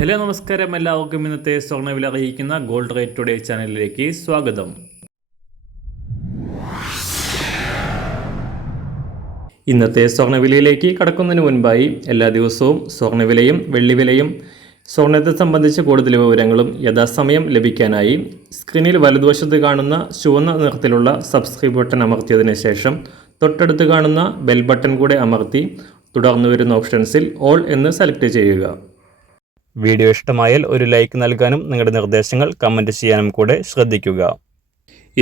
Hello നമസ്കാരം, എല്ലാവർക്കും ഇന്നത്തെ സ്വർണ്ണവില അറിയിക്കുന്ന ഗോൾഡ് റേറ്റ് ടുഡേ ചാനലിലേക്ക് സ്വാഗതം. ഇന്നത്തെ സ്വർണ്ണവിലയിലേക്ക് കടക്കുന്നതിന് മുൻപായി എല്ലാ ദിവസവും സ്വർണ്ണവിലയും വെള്ളിവിലയും സ്വർണ്ണത്തെ സംബന്ധിച്ച് കൂടുതൽ വിവരങ്ങളും യഥാസമയം ലഭിക്കാനായി സ്ക്രീനിൽ വലതുവശത്ത് കാണുന്ന ചുവന്ന നിറത്തിലുള്ള സബ്സ്ക്രൈബ് ബട്ടൺ അമർത്തിയതിനു ശേഷം തൊട്ടടുത്ത് കാണുന്ന ബെൽ ബട്ടൺ കൂടെ അമർത്തി തുടർന്ന് വരുന്ന ഓപ്ഷൻസിൽ ഓൾ എന്ന് സെലക്ട് ചെയ്യുക. വീഡിയോ ഇഷ്ടമായാൽ ഒരു ലൈക്ക് നൽകാനും നിങ്ങളുടെ നിർദ്ദേശങ്ങൾ കമൻറ്റ് ചെയ്യാനും കൂടെ ശ്രദ്ധിക്കുക.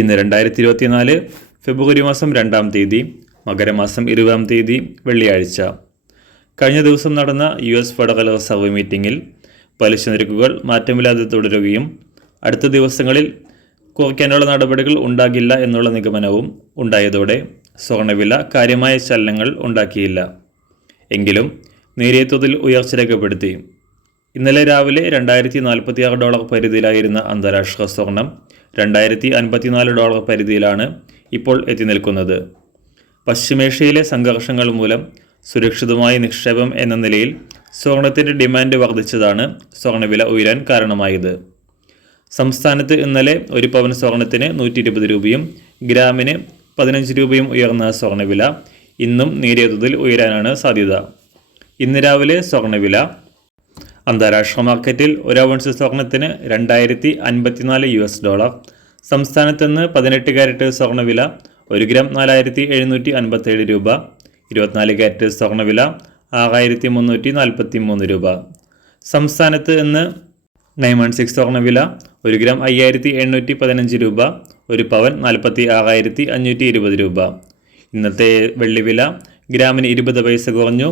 ഇന്ന് 2024 ഫെബ്രുവരി മാസം 2-ാം തീയതി, മകരമാസം 20-ാം തീയതി, വെള്ളിയാഴ്ച. കഴിഞ്ഞ ദിവസം നടന്ന US ഫെഡറൽ റിസർവ് മീറ്റിംഗിൽ പലിശ നിരക്കുകൾ മാറ്റമില്ലാതെ തുടരുകയും അടുത്ത ദിവസങ്ങളിൽ കുറയ്ക്കാനുള്ള നടപടികൾ ഉണ്ടാകില്ല എന്നുള്ള നിഗമനവും ഉണ്ടായതോടെ സ്വർണ്ണവില കാര്യമായ ചലനങ്ങൾ ഉണ്ടാക്കിയില്ല. എങ്കിലും നേരിയ തോതിൽ ഉയർച്ച രേഖപ്പെടുത്തി. ഇന്നലെ രാവിലെ $2046 പരിധിയിലായിരുന്ന അന്താരാഷ്ട്ര സ്വർണം $2054 പരിധിയിലാണ് ഇപ്പോൾ എത്തി നിൽക്കുന്നത്. പശ്ചിമേഷ്യയിലെ സംഘർഷങ്ങൾ മൂലം സുരക്ഷിതമായ നിക്ഷേപം എന്ന നിലയിൽ സ്വർണത്തിൻ്റെ ഡിമാൻഡ് വർദ്ധിച്ചതാണ് സ്വർണ്ണവില ഉയരാൻ കാരണമായത്. സംസ്ഥാനത്ത് ഇന്നലെ ഒരു പവൻ സ്വർണത്തിന് 120 രൂപയും ഗ്രാമിന് 15 രൂപയും ഉയർന്ന സ്വർണ്ണവില ഇന്നും നേരിയ തോതിൽ ഉയരാനാണ് സാധ്യത. ഇന്ന് രാവിലെ സ്വർണ്ണവില അന്താരാഷ്ട്ര മാർക്കറ്റിൽ 1 ഔൺസ് സ്വർണത്തിന് $2054, സംസ്ഥാനത്ത് നിന്ന് 18 കാരറ്റ് സ്വർണ്ണവില 1 ഗ്രാം 4757 രൂപ, 24 കാരറ്റ് സ്വർണ്ണവില 6343 രൂപ. സംസ്ഥാനത്ത് നിന്ന് 916 സ്വർണ്ണവില 1 ഗ്രാം 5815 രൂപ, ഒരു പവൻ 46520 രൂപ. ഇന്നത്തെ വെള്ളിവില ഗ്രാമിന് 20 പൈസ കുറഞ്ഞു.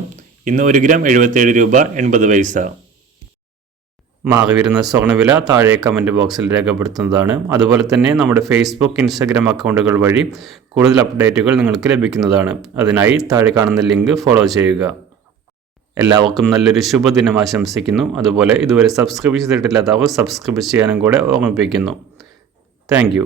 ഇന്ന് 1 ഗ്രാം 77 രൂപ 80 പൈസ. മാറി വരുന്ന സ്വർണ്ണവില താഴെ കമൻറ്റ് ബോക്സിൽ രേഖപ്പെടുത്തുന്നതാണ്. അതുപോലെ തന്നെ നമ്മുടെ ഫേസ്ബുക്ക്, ഇൻസ്റ്റാഗ്രാം അക്കൗണ്ടുകൾ വഴി കൂടുതൽ അപ്ഡേറ്റുകൾ നിങ്ങൾക്ക് ലഭിക്കുന്നതാണ്. അതിനായി താഴെ കാണുന്ന ലിങ്ക് ഫോളോ ചെയ്യുക. എല്ലാവർക്കും നല്ലൊരു ശുഭദിനം ആശംസിക്കുന്നു. അതുപോലെ ഇതുവരെ സബ്സ്ക്രൈബ് ചെയ്തിട്ടില്ലാത്തവർ സബ്സ്ക്രൈബ് ചെയ്യാനും കൂടെ ഓർമ്മിപ്പിക്കുന്നു. താങ്ക്